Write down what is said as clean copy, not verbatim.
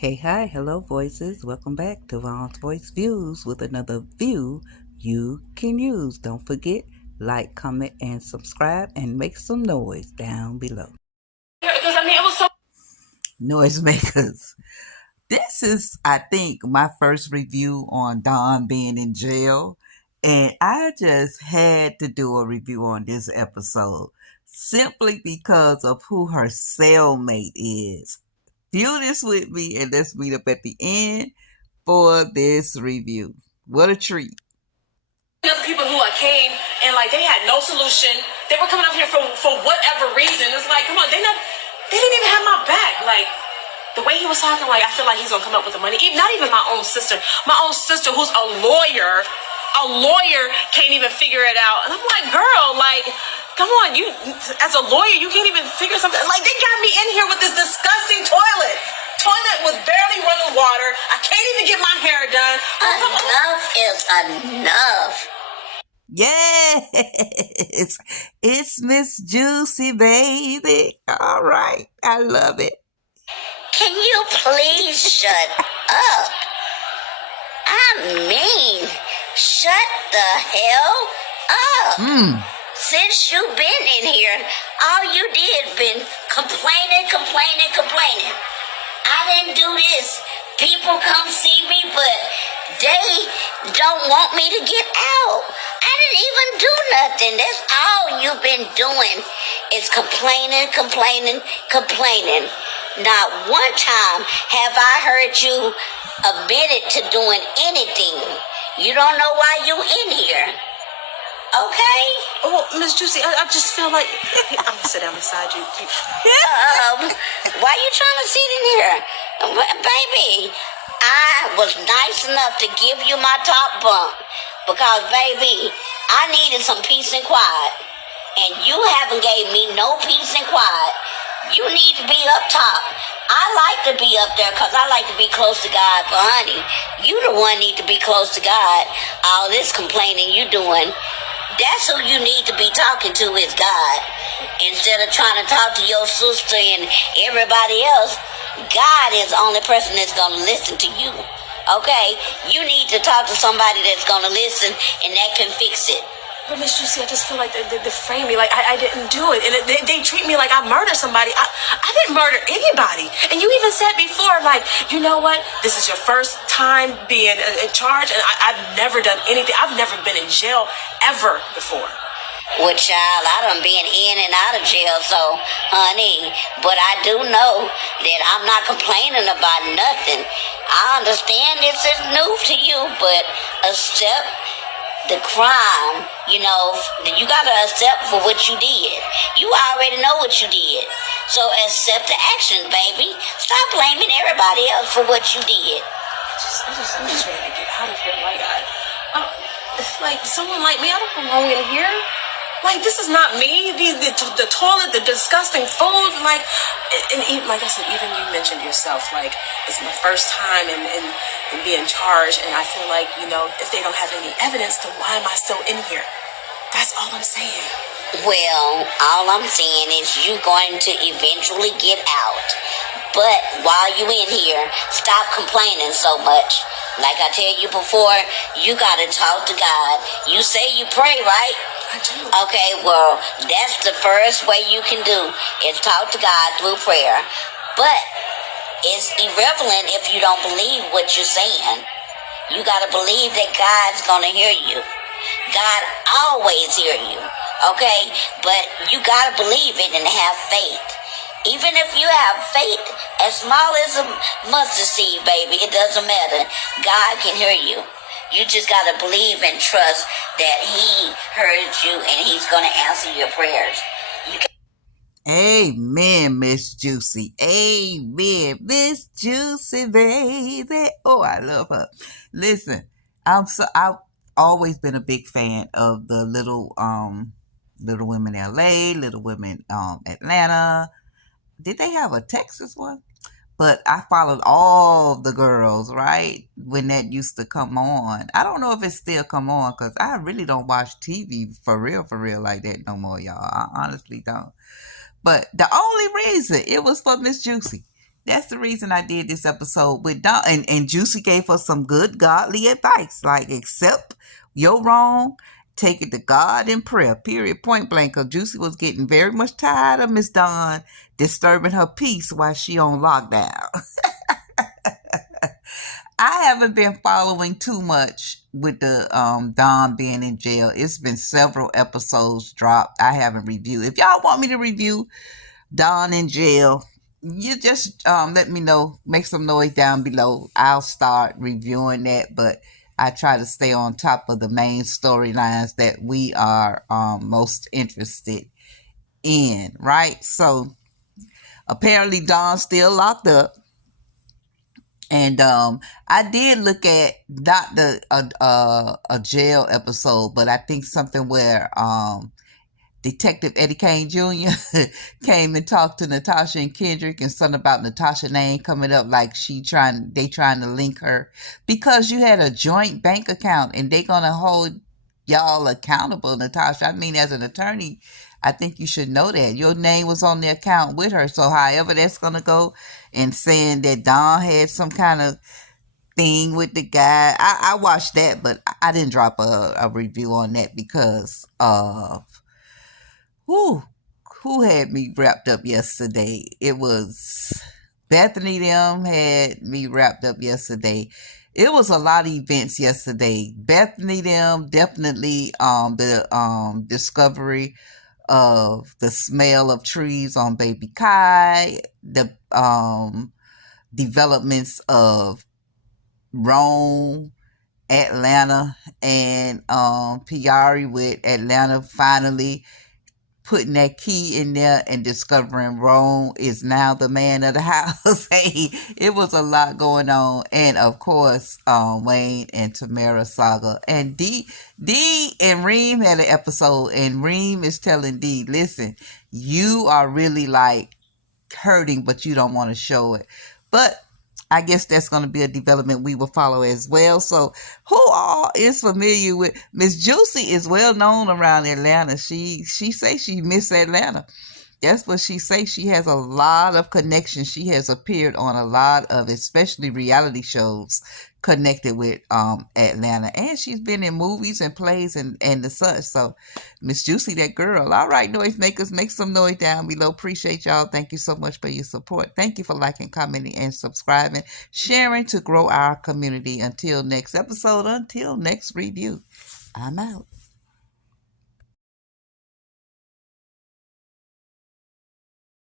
Hey, hi, hello, voices. Welcome back to Vaughn's Voice Views with another view you can use. Don't forget, like, comment, and subscribe, and make some noise down below. Because I mean, it was so noisemakers. This is, I think, my first review on Dawn being in jail, and I just had to do a review on this episode simply because of who her cellmate is. View this with me, and let's meet up at the end for this review. What a treat. Other people who came and like they had no solution. They were coming up here for whatever reason. It's like, come on, they didn't even have my back. Like the way he was talking, like I feel like he's gonna come up with the money. Not even my own sister. My own sister, who's a lawyer can't even figure it out. And I'm like, girl, like, come on, you as a lawyer, you can't even figure something. Like they got me in here with this disgusting toilet with barely running water. I can't even get my hair done. Enough is enough. Yes, it's Miss Juicy, baby. All right, I love it. Can you please shut up? I mean, shut the hell up. Since you've been in here, all you did been complaining. I didn't do this. People come see me, but they don't want me to get out. I didn't even do nothing. That's all you've been doing is complaining. Not one time have I heard you admitted to doing anything. You don't know why you in here. Okay? Oh, Miss Juicy, I just feel like I'm gonna sit down beside you. Why you trying to sit in here? Baby, I was nice enough to give you my top bunk because, baby, I needed some peace and quiet. And you haven't gave me no peace and quiet. You need to be up top. I like to be up there because I like to be close to God. But, honey, you the one need to be close to God. All this complaining you doing, that's who you need to be talking to is God. Instead of trying to talk to your sister and everybody else, God is the only person that's going to listen to you. Okay? You need to talk to somebody that's going to listen and that can fix it. But Miss Juicy, I just feel like they frame me like I didn't do it, and they treat me like I murdered somebody. I didn't murder anybody. And you even said before, like, you know what? This is your first time being in charge, and I've never done anything. I've never been in jail ever before. Well, child, I done been in and out of jail, so, honey, but I do know that I'm not complaining about nothing. I understand this is new to you, but accept the crime, you gotta accept for what you did. You already know what you did. So accept the action, baby. Stop blaming everybody else for what you did. I'm just ready to get out of here. Like someone like me, I don't belong in here. Like, this is not me. The toilet, the disgusting food. Like, and even, like I said, even you mentioned yourself, like, it's my first time in being charged. And I feel like, if they don't have any evidence, then why am I still in here? That's all I'm saying. Well, all I'm saying is you're going to eventually get out. But while you in here, stop complaining so much. Like I tell you before, you got to talk to God. You say you pray, right? I do. Okay, well, that's the first way you can do is talk to God through prayer. But it's irrelevant if you don't believe what you're saying. You got to believe that God's going to hear you. God always hear you, okay? But you got to believe it and have faith. Even if you have faith as small as a mustard seed, baby, it doesn't matter. God can hear you. You just got to believe and trust that he heard you and he's going to answer your prayers. Amen, Miss Juicy. Amen, Miss Juicy, baby. Oh, I love her. Listen, I've always been a big fan of the Little Women LA, Little Women Atlanta. Did they have a Texas one? But I followed all the girls, right? When that used to come on. I don't know if it still come on because I really don't watch TV for real like that no more, y'all. I honestly don't. But the only reason it was for Miss Juicy. That's the reason I did this episode with Don. And Juicy gave us some good godly advice, like accept your wrong, take it to God in prayer, period, point blank. Because Juicy was getting very much tired of Miss Dawn disturbing her peace while she on lockdown. I haven't been following too much with the Don being in jail. It's been several episodes dropped. I haven't reviewed. If y'all want me to review Don in jail, you just let me know. Make some noise down below. I'll start reviewing that, but I try to stay on top of the main storylines that we are most interested in, right? So apparently Don's still locked up. And I did look at not a jail episode, but I think something where Detective Eddie Kane Jr. came and talked to Natasha and Kendrick, and something about Natasha name coming up like they trying to link her because you had a joint bank account and they gonna hold y'all accountable, Natasha. I mean, as an attorney, I think you should know that your name was on the account with her. So however that's gonna go, and saying that Don had some kind of thing with the guy, I watched that, but I didn't drop a review on that because who had me wrapped up yesterday? It was Bethany them had me wrapped up yesterday. It was a lot of events yesterday. Bethany them definitely the discovery of the smell of trees on Baby Kai, the developments of Rome, Atlanta, and Piari with Atlanta finally putting that key in there and discovering Rome is now the man of the house. Hey, it was a lot going on. And of course, Wayne and Tamara saga. And D and Reem had an episode, and Reem is telling D, listen, you are really like hurting, but you don't want to show it. But I guess that's going to be a development we will follow as well. So who all is familiar with Miss Juicy is well known around Atlanta. She say she miss Atlanta. That's what she say. She has a lot of connections. She has appeared on a lot of especially reality shows connected with Atlanta. And she's been in movies and plays and the such. So Miss Juicy, that girl. All right, noise makers, make some noise down below. Appreciate y'all. Thank you so much for your support. Thank you for liking, commenting, and subscribing, sharing to grow our community. Until next episode, until next review, I'm out.